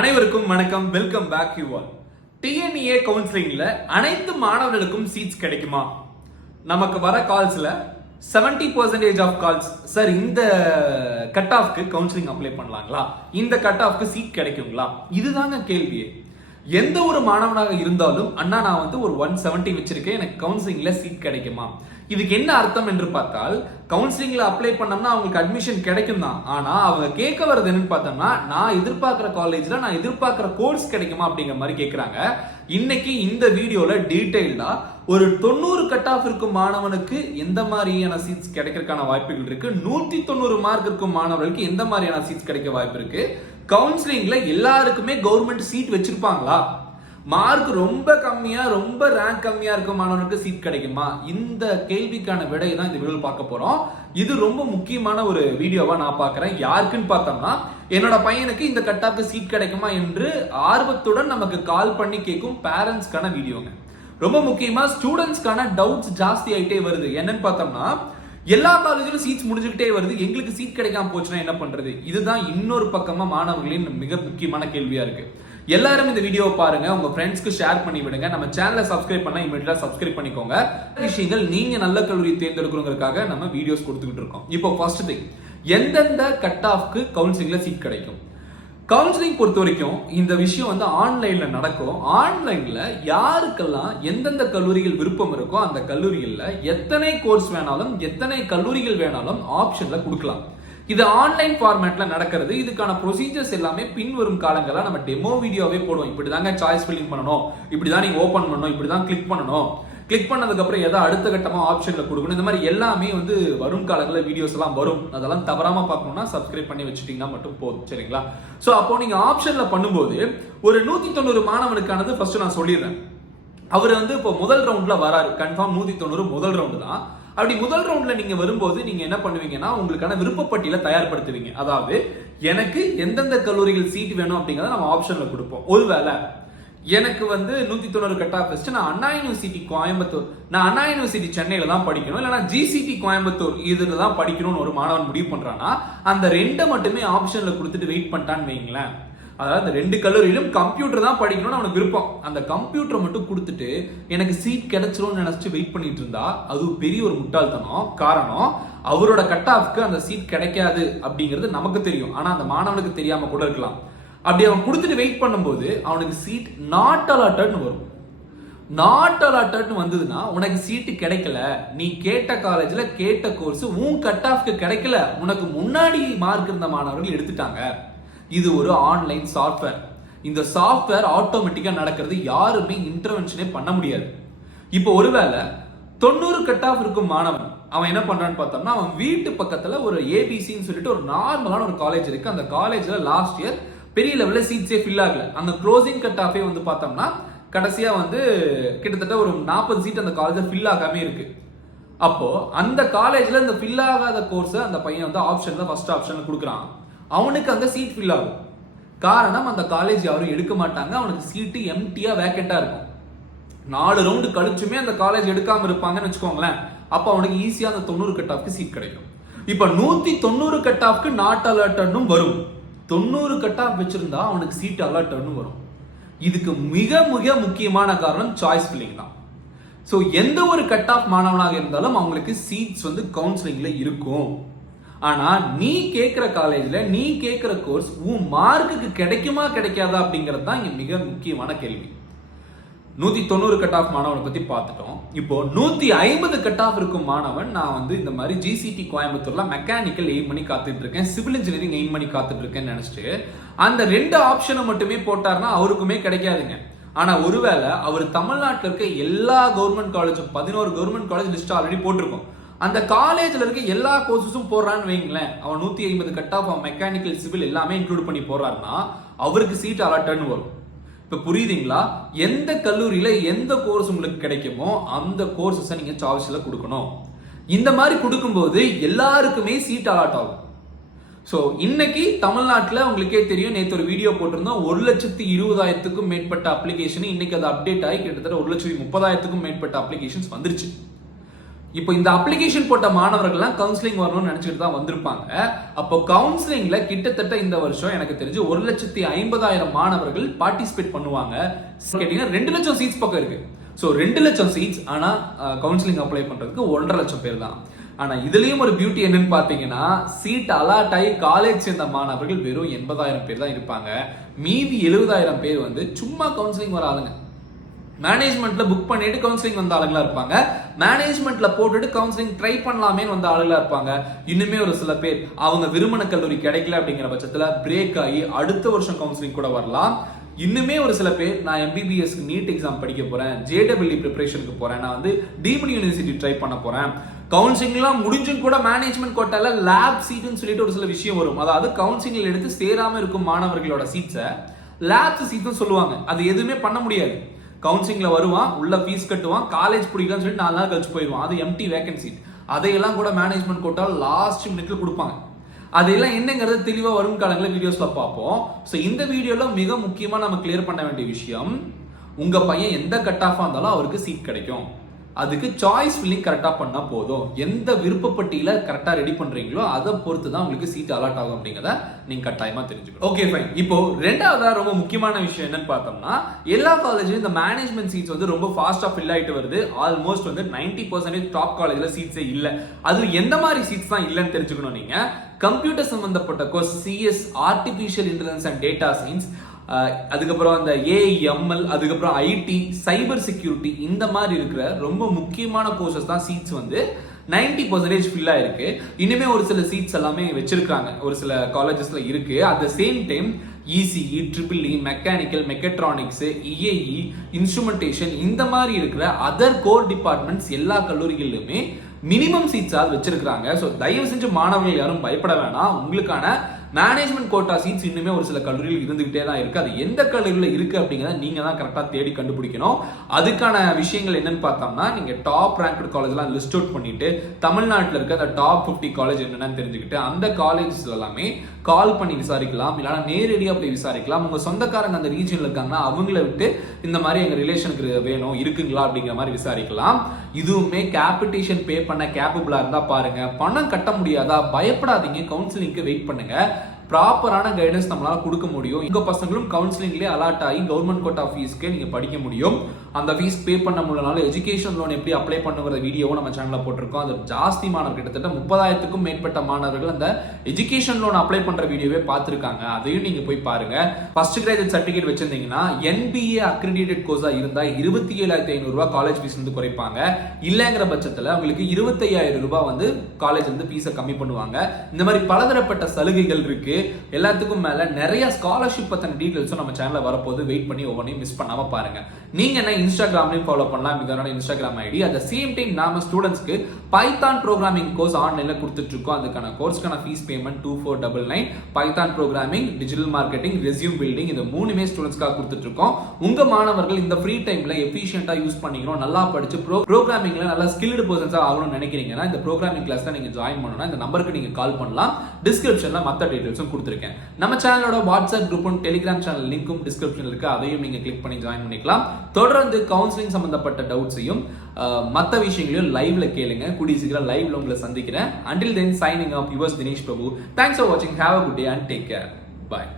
அனைவருக்கும் வணக்கம். Welcome back you all. Tnea கவுன்சிலிங்ல அனைத்து மாணவர்களுக்கும் சீட்ஸ் கிடைக்குமா? நமக்கு வர கால்ஸ்ல 70% ஆஃப் கால்ஸ் சார் இந்த கட் ஆஃப்க்கு கவுன்சிலிங் அப்ளை பண்ணலாங்களா, இந்த கட் ஆஃப்க்கு சீட் கிடைக்குங்களா, இதுதாங்க கேள்வியே. எந்த ஒரு மாணவனாக இருந்தாலும் அண்ணா நான் வந்து ஒரு 170 வச்சிருக்கேன், எனக்கு கவுன்சிலிங்ல சீட் கிடைக்குமா, இதுக்கு என்ன அர்த்தம் என்று பார்த்தால் கவுன்சிலிங்ல அப்ளை பண்ணோம்னா அவங்களுக்கு அட்மிஷன் கிடைக்கும் தான். ஆனா அவங்க கேட்க வர்றது என்னன்னு பார்த்தோம்னா, நான் எதிர்பார்க்கிற காலேஜ்ல நான் எதிர்பார்க்கிற கோர்ஸ் கிடைக்குமா அப்படிங்கிற மாதிரி கேட்கறாங்க. இன்னைக்கு இந்த வீடியோல டீடைல்டா ஒரு 90 கட் ஆஃப் இருக்கும் மாணவனுக்கு எந்த மாதிரியான சீட்ஸ் கிடைக்கிறதுக்கான வாய்ப்புகள் இருக்கு, 190 மார்க் இருக்கும் மாணவர்களுக்கு எந்த மாதிரியான சீட்ஸ் கிடைக்க வாய்ப்பு இருக்கு, கவுன்சிலிங்ல எல்லாருக்குமே கவர்மெண்ட் சீட் வச்சிருப்பாங்களா, மார்க் ரொம்ப கம்மியா ரொம்ப ரேங்க் கம்மியா இருக்க மாணவனுக்கு சீட் கிடைக்குமா, இந்த கேள்விக்கான விடையை தான் இந்த வீடியோல பார்க்க போறோம். இது ரொம்ப முக்கியமான ஒரு வீடியோவா நான் பார்க்கிறேன். யாருக்குன்னு பார்த்தோம்னா என்னோட பையனுக்கு இந்த கட் ஆஃப்க்கு சீட் கிடைக்குமா என்று ஆர்வத்துடன் நமக்கு கால் பண்ணி கேட்கும் பேரண்ட்ஸ்க்கான வீடியோங்க. ரொம்ப முக்கியமா ஸ்டூடெண்ட்ஸ்க்கான டவுட்ஸ் ஜாஸ்தி ஆயிட்டே வருது. என்னன்னு பார்த்தோம்னா எல்லா காலேஜிலும் சீட்ஸ் முடிஞ்சுக்கிட்டே வருது, எங்களுக்கு சீட் கிடைக்காம போச்சுன்னா என்ன பண்றது, இதுதான் இன்னொரு பக்கமா மாணவர்களின் மிக முக்கியமான கேள்வியா இருக்கு. எல்லாரும் இந்த வீடியோவை பாருங்க, உங்க ஃப்ரெண்ட்ஸ்க்கு ஷேர் பண்ணி விடுங்க. நம்ம சேனலை சப்ஸ்கிரைப் பண்ணா இமிடியேட்டா சப்ஸ்கிரைப் பண்ணிக்கோங்க. விஷயங்கள் நீங்க நல்ல கல்லூரி தேர்ந்தெடுக்கிறதுக்காக நம்ம வீடியோஸ் கொடுத்துக்கிட்டு இருக்கோம். இப்போ ஃபர்ஸ்ட் திங், எந்தெந்த கட் ஆஃப்க்கு கவுன்சிலிங்ல சீட் கிடைக்கும். கவுன்சிலிங் பொறுத்த வரைக்கும் இந்த விஷயம் வந்து ஆன்லைன்ல நடக்கும். ஆன்லைன்ல யாருக்கெல்லாம் எந்தெந்த கல்லூரிகள் விருப்பம் இருக்கோ அந்த கல்லூரிகள்ல எத்தனை கோர்ஸ் வேணாலும் எத்தனை கல்லூரிகள் வேணாலும் ஆப்ஷன்ல கொடுக்கலாம். இது ஆன்லைன் ஃபார்மேட்ல நடக்கிறது. இதுக்கான ப்ரொசீஜர்ஸ் எல்லாமே பின்வரும் காலங்களா நம்ம டெமோ வீடியோவே போடுவோம். இப்படிதாங்க சாய்ஸ் ஃபில்லிங் பண்ணணும், இப்படிதான் நீங்க ஓபன் பண்ணணும், இப்படிதான் கிளிக் பண்ணணும், கிளிக் பண்ணதுக்கு அப்புறம் எதை அடுத்த கட்டமா ஆப்ஷன்ல கொடுக்கணும், இந்த மாதிரி எல்லாமே வந்து வரும் காலங்களில் வீடியோஸ் எல்லாம் வரும். அதெல்லாம் தவறாம பார்க்கணும்னா சப்ஸ்கிரைப் பண்ணி வச்சுட்டீங்கன்னா மட்டும் போதும், சரிங்களா? சோ அப்போ நீங்க ஆப்ஷன்ல பண்ணும்போது ஒரு 190 மாணவனுக்கானது ஃபர்ஸ்ட் நான் சொல்லிடுறேன். அவர் வந்து இப்போ முதல் ரவுண்ட்ல வராரு, கன்ஃபார்ம் 190 முதல் ரவுண்டு தான். அப்படி முதல் ரவுண்ட்ல நீங்க வரும்போது நீங்க என்ன பண்ணுவீங்கன்னா உங்களுக்கான விருப்பப்பட்டியல தயார்படுத்துவீங்க. அதாவது எனக்கு எந்தெந்த கல்லூரிகள் சீட் வேணும் அப்படிங்கறத நம்ம ஆப்ஷன்ல கொடுப்போம். ஒருவேளை எனக்கு வந்து 190 கட் ஆஃப் வச்சு நான் அண்ணா யூனிவர்சிட்டி கோயம்புத்தூர், நான் அண்ணா யூனிவர்சிட்டி சென்னையில தான் படிக்கணும், இல்லைன்னா GCT கோயம்புத்தூர் இதுல தான் படிக்கணும்னு ஒரு மாணவன் முடிவு பண்றான்னா அந்த ரெண்டை மட்டுமே ஆப்ஷன்ல கொடுத்துட்டு வெயிட் பண்ணிட்டான்னு வைங்களேன். அதாவது அந்த ரெண்டு கல்லூரியிலும் கம்ப்யூட்டர் தான் படிக்கணும்னு அவனுக்கு விருப்பம், அந்த கம்ப்யூட்டரை மட்டும் கொடுத்துட்டு எனக்கு சீட் கிடைச்சிரும்னு நினைச்சு வெயிட் பண்ணிட்டு இருந்தா அது பெரிய ஒரு முட்டாள்தனம். காரணம், அவரோட கட் ஆஃப்க்கு அந்த சீட் கிடைக்காது அப்படிங்கிறது நமக்கு தெரியும், ஆனா அந்த மாணவனுக்கு தெரியாம கூட இருக்கலாம். அப்படி அவன் கொடுத்துட்டு வெயிட் பண்ணும்போது அவனுக்கு சீட் நாட் அலாட்டட்னு வரும். நாட் அலாட்டட்னு வந்ததுன்னா உனக்கு சீட்டு கிடைக்கல, நீ கேட்ட காலேஜ்ல கேட்ட கோர்ஸ் உன் கட் ஆஃப்க்கு கிடைக்கல, உனக்கு முன்னாடி மார்க் இருந்த மாணவர்கள் எடுத்துட்டாங்க. இது ஒரு ஆன்லைன் சாஃப்ட்வேர். இந்த சாஃப்ட்வேர் ஆட்டோமேட்டிக்கா நடக்கிறது, யாருமே இன்டர்வென்ஷனே பண்ண முடியாது. இப்போ ஒருவேளை 90 கட் ஆஃப் இருக்கும் மாணவன் அவன் என்ன பண்றான்னு பார்த்தோம்னா அவன் வீட்டு பக்கத்துல ஒரு ஏபிசின்னு சொல்லிட்டு ஒரு நார்மலான ஒரு காலேஜ் இருக்கு. அந்த காலேஜ்ல லாஸ்ட் இயர் பெரிய லெவல்ல சீட்ஸே ஃபில் ஆகல. அந்த க்ளோசிங் கட் ஆஃபே வந்து பார்த்தோம்னா கடைசியா வந்து கிட்டத்தட்ட ஒரு 40 சீட் அந்த காலேஜ்ல ஃபில் ஆகாம இருக்கு. அப்போ அந்த காலேஜ்ல இந்த ஃபில் ஆகாத கோர்ஸ் அந்த பையன் வந்து ஆப்ஷன்ல ஃபர்ஸ்ட் ஆப்ஷன்ல கொடுக்குறான். அவனுக்கு அந்த சீட் ஃபில் ஆகும். காரணம், அந்த காலேஜ் யாரும் எடுக்க மாட்டாங்க, அவனுக்கு சீட்டு எம்டியா வேக்கண்டா இருக்கும். 4 ரவுண்டு கழிச்சுமே அந்த காலேஜ் எடுக்காம இருப்பாங்கன்னு வச்சுக்கோங்களேன். அப்ப அவனுக்கு ஈஸியா அந்த 90 கட் ஆஃப்க்கு சீட் கிடைக்கும். இப்ப 190 கட் ஆஃப்க்கு நாட் அலர்ட்னும் வரும். 90 கட் ஆஃப் வச்சிருந்தா அவனுக்கு சீட் அலர்ட்னு வரும். இதுக்கு மிக மிக முக்கியமான காரணம் சாய்ஸ் ஃபில்லிங் தான். சோ எந்த ஒரு கட் ஆஃப் மாணவனாக இருந்தாலும் அவங்களுக்கு சீட்ஸ் வந்து கவுன்சிலிங்ல இருக்கும். ஆனா நீ கேட்கிற காலேஜ்ல நீ கேட்கிற கோர்ஸ் உன் மார்க்குக்கு கிடைக்குமா கிடைக்காதா அப்படிங்கிறது தான் இங்க மிக முக்கியமான கேள்வி. 190 கட் ஆஃப் மாணவனை பத்தி பார்த்துட்டோம். இப்போ 150 கட் ஆஃப் இருக்கும் மாணவன், நான் வந்து இந்த மாதிரி GCT கோயம்புத்தூர்ல மெக்கானிக்கல் எய்ம் பண்ணி காத்துட்டு இருக்கேன், சிவில் இன்ஜினியரிங் எய்ம் பண்ணி காத்துட்டு இருக்கேன்னு நினைச்சிட்டு அந்த 2 ஆப்ஷனை மட்டுமே போட்டார்னா அவருக்குமே கிடைக்காதுங்க. ஆனா ஒருவேளை அவர் தமிழ்நாட்டில் இருக்க எல்லா கவர்மெண்ட் காலேஜும் 11 கவர்மெண்ட் காலேஜ் லிஸ்ட் ஆல்ரெடி போட்டிருக்கோம், அந்த காலேஜ்ல இருக்க எல்லா கோர்சஸும் போடுறான்னு வைங்களேன், அவன் 150 கட் ஆஃப் மெக்கானிக்கல் சிவில் எல்லாமே இன்க்ளூட் பண்ணி போறாருன்னா அவருக்கு சீட் அலாட்னு வரும். இப்ப புரியுதுங்களா? எந்த கல்லூரியில எந்த கோர்ஸ் உங்களுக்கு கிடைக்குமோ அந்த கோர்சஸை நீங்க சாய்ஸ்ல கொடுக்கணும். இந்த மாதிரி கொடுக்கும்போது எல்லாருக்குமே சீட் அலாட் ஆகும். சோ இன்னைக்கு தமிழ்நாட்டில் உங்களுக்கே தெரியும், நேற்று ஒரு வீடியோ போட்டிருந்தோம், 1,20,000க்கும் மேற்பட்ட அப்ளிகேஷன், இன்னைக்கு அது அப்டேட் ஆகி கிட்டத்தட்ட 1,30,000க்கும் மேற்பட்ட அப்ளிகேஷன்ஸ் வந்துருச்சு. இப்போ இந்த அப்ளிகேஷன் போட்ட மாணவர்கள்லாம் கவுன்சிலிங் வரணும்னு நினைச்சிட்டு தான் வந்திருப்பாங்க. அப்போ கவுன்சிலிங்ல கிட்டத்தட்ட இந்த வருஷம் எனக்கு தெரிஞ்சு 1,50,000 மாணவர்கள் பார்ட்டிசிபேட் பண்ணுவாங்க. கேட்டீங்கன்னா 2 லட்சம் சீட்ஸ் பக்கம் இருக்கு. ஸோ 2 லட்சம் சீட்ஸ், ஆனா கவுன்சிலிங் அப்ளை பண்றதுக்கு 1.5 லட்சம் பேர் தான். ஆனா இதுலயும் ஒரு பியூட்டி என்னன்னு பாத்தீங்கன்னா, சீட் அலாட் ஆகி காலேஜ் சேர்ந்த மாணவர்கள் வெறும் 80,000 பேர் தான் இருப்பாங்க. மீதி 70,000 பேர் வந்து சும்மா கவுன்சிலிங் வர ஆளுங்க. மேனேஜ்மெண்ட்ல புக் பண்ணிட்டு கவுன்சிலிங் வந்த ஆளுங்களா இருப்பாங்க. மேனேஜ்மெண்ட்ல போட்டுட்டு கவுன்சிலிங் ட்ரை பண்ணலாமேன்னு வந்த ஆளுங்களா இருப்பாங்க. இன்னுமே ஒரு சில பேர் அவங்க விரும்பின கல்லூரி கிடைக்கல அப்படிங்கிற பட்சத்துல பிரேக் ஆகி அடுத்த வருஷம் கவுன்சிலிங் கூட வரலாம். இன்னுமே ஒரு சில பேர் நான் MBBS நீட் எக்ஸாம் படிக்க போறேன், JEE ப்ரிப்பரேஷனுக்கு போறேன், நான் வந்து டீம்டு யூனிவர்சிட்டி ட்ரை பண்ண போறேன், கவுன்சிலிங்லாம் முடிஞ்சும் கூட மேனேஜ்மெண்ட் கோட்டால லேப் சீட்னு சொல்லிட்டு ஒரு சில விஷயம் வரும். அதாவது கவுன்சிலிங் எடுத்து சேராம இருக்கும் மாணவர்களோட சீட்ஸை லேப் சீட்னு சொல்லுவாங்க. அது எதுவுமே பண்ண முடியாது. கவுன்சிலிங்ல வருவான், உள்ள ஃபீஸ் கட்டுவான், காலேஜ் பிடிக்கலாம்னு சொல்லிட்டு 4 நாள் கழிச்சு போயிடுவான். அது எம்டி வேகன்சி. அதையெல்லாம் கூட மேனேஜ்மெண்ட் கோட்டால லாஸ்ட் மினிட்ல கொடுப்பாங்க. அதெல்லாம் என்னங்கிறது தெளிவா வரும் காலங்களில் வீடியோஸ்ல பார்ப்போம். ஸோ இந்த வீடியோல மிக முக்கியமா நம்ம கிளியர் பண்ண வேண்டிய விஷயம், உங்க பையன் எந்த கட் ஆஃபா இருந்தாலும் அவருக்கு சீட் கிடைக்கும். அதுக்கு சாய்ஸ் ஃபில்லிங் கரெக்டா பண்ணா போதும். எந்த விருப்பப்பட்டியில கரெக்டா ரெடி பண்றீங்களோ அதை பொறுத்து தான் உங்களுக்கு சீட் அலாட் ஆகும் அப்படிங்கறத நீங்க கட்டாயமா தெரிஞ்சுக்கணும். Okay fine. இப்போ ரெண்டாவதா ரொம்ப முக்கியமான விஷயம் என்னன்னு பார்த்தோம்னா, எல்லா காலேஜ்லயும் இந்த மேனேஜ்மெண்ட் சீட்ஸ் வந்து ரொம்ப ஃபாஸ்டா ஃபில் ஆயிட்டு வருது. ஆல்மோஸ்ட் வந்து 90% டாப் காலேஜ்ல சீட்ஸே இல்ல. அது எந்த மாதிரி சீட்ஸ் தான் இல்லைன்னு தெரிஞ்சுக்கணும். நீங்க கம்ப்யூட்டர் சம்பந்தப்பட்ட course, CS, artificial intelligence and data science, அதுக்கப்புறம் அந்த AIML, அதுக்கப்புறம் IT, சைபர் செக்யூரிட்டி, இந்த மாதிரி இருக்கிற ரொம்ப முக்கியமான கோர்சஸ் தான் சீட்ஸ் வந்து 90% ஃபில் ஆயிருக்கு. இனிமே ஒரு சில சீட்ஸ் எல்லாமே வச்சிருக்காங்க, ஒரு சில காலேஜஸ்ல இருக்கு. At the same time ECE, EEE, mechanical, mechatronics, EAE, instrumentation, இந்த மாதிரி இருக்கிற அதர் கோர் டிபார்ட்மெண்ட்ஸ் எல்லா கல்லூரிகளிலுமே மினிமம் சீட்ஸாவது வச்சிருக்காங்க. ஸோ தயவு செஞ்சு மாணவர்கள் யாரும் பயப்பட வேணாம். உங்களுக்கான மேனேஜ்மெண்ட் கோட்டா சீட்ஸ் இன்னுமே ஒரு சில கல்லூரிகள் இருந்துகிட்டே தான் இருக்கு. அது எந்த கல்லூரியில் இருக்கு அப்படிங்கிறத நீங்க தான் கரெக்டா தேடி கண்டுபிடிக்கணும். அதுக்கான விஷயங்கள் என்னன்னு பார்த்தோம்னா, நீங்க டாப் ரேங்க்டு காலேஜ்லாம் லிஸ்ட் அவுட் பண்ணிட்டு தமிழ்நாட்டில் இருக்க அந்த டாப் 50 காலேஜ் என்னன்னு தெரிஞ்சுக்கிட்டு அந்த காலேஜஸ் எல்லாமே கால் பண்ணி விசாரிக்கலாம், இல்லைன்னா நேரடியாக போய் விசாரிக்கலாம். உங்க சொந்தக்காரங்க அந்த ரீஜன்ல இருக்காங்கன்னா அவங்கள விட்டு இந்த மாதிரி எங்க ரிலேஷனுக்கு வேணும் இருக்குங்களா அப்படிங்கிற மாதிரி விசாரிக்கலாம். இதுவுமே கேபிட்டேஷன் பே பண்ண கேப்பபிளா இருந்தா பாருங்க. பணம் கட்ட முடியாதா, பயப்படாதீங்க, கவுன்சிலிங்க்கு வெயிட் பண்ணுங்க. ப்ராப்பரான கைடன்ஸ் நம்மளால கொடுக்க முடியும். உங்க பசங்களும் கவுன்சிலிங்லேயே அலாட் ஆகி கவர்மெண்ட் கோட்டா ஃபீஸ்க்கு நீங்க படிக்க முடியும். அந்த ஃபீஸ் பே பண்ண முடியலனாலும் எஜுகேஷன் லோன் எப்படி அப்ளை பண்ணுங்கிற வீடியோவும் நம்ம சேனல்ல போட்டிருக்கோம். அது ஜாஸ்தி மாணவர், கிட்டத்தட்ட 30,000க்கும் மேற்பட்ட மாணவர்கள் அந்த எஜுகேஷன் லோன் அப்ளை பண்ற வீடியோவே பார்த்திருக்காங்க. அதையும் நீங்க போய் பாருங்க. ஃபர்ஸ்ட் கிராஜுவேட் சர்டிஃபிகேட் வச்சிருந்தீங்கன்னா NBA அக்ரிடிட்டட் கோர்ஸா இருந்தா 27,500 ரூபாய் காலேஜ் ஃபீஸ் வந்து குறைப்பாங்க. இல்லங்கிற பட்சத்துல உங்களுக்கு 25,000 ரூபாய் வந்து காலேஜ் வந்து ஃபீஸை கம்மி பண்ணுவாங்க. இந்த மாதிரி பலதரப்பட்ட சலுகைகள் இருக்கு. எல்லாத்துக்கும் மேல நிறைய ஸ்காலர்ஷிப் பத்தின டீடைல்ஸும் நம்ம சேனல்ல வரப்போது. வெயிட் பண்ணி ஒவ்வொன்றையும் மிஸ் பண்ணாம பாருங்க. நீங்க என்ன இன்ஸ்டாகிராம்லயும் ஃபாலோ பண்ணலாம், இதனோட Instagram ID. At the same time நாம ஸ்டூடெண்ட்ஸ்க்கு பைத்தான் ப்ரோக்ராமிங் கோர்ஸ் ஆன்லைன்ல கொடுத்துட்டு இருக்கோம். அதுக்கான கோர்ஸ்க்கான fees payment 2499. Python programming, digital marketing, resume building, இது மூணுமே ஸ்டூடெண்ட்ஸ்க்காக கொடுத்துட்டு இருக்கோம். உங்க மாணவர்கள் இந்த ஃப்ரீ டைம்ல எஃபிஷியன்ட்டா யூஸ் பண்ணிக்கணும், நல்லா படிச்சு ப்ரோக்ராமிங்ல நல்லா ஸ்கில்டு பர்சன்ஸா ஆகணும்னு நினைக்கிறீங்கன்னா இந்த ப்ரோக்ராமிங் கிளாஸ் தான் நீங்க ஜாயின் பண்ணணும். இந்த நம்பருக்கு நீங்க கால் பண்ணலாம். டிஸ்கிரிப்ஷன்ல மற்ற டீடைல்ஸும் கொடுத்துருக்கேன். நம்ம சேனலோட வாட்ஸ்அப் குரூப்பும் டெலிகிராம் சேனல் லிங்க்கும் டிஸ்கிரிப்ஷன்ல இருக்கு. அதையும் நீங்க கிளிக் பண்ணி ஜாயின் பண்ணிக்கலாம். தொடர்ந்து கவுன்சிலிங் சம்பந்தப்பட்ட டவுட்ஸையும் மற்ற விஷயங்களையும் லைவ்ல கேளுங்க. கூடிய சீக்கிரம் லைவ்ல உங்களை சந்திக்கிறேன். Until then, signing off, yours Dineshprabhu. Thanks for watching. Have a good day and take care. Bye.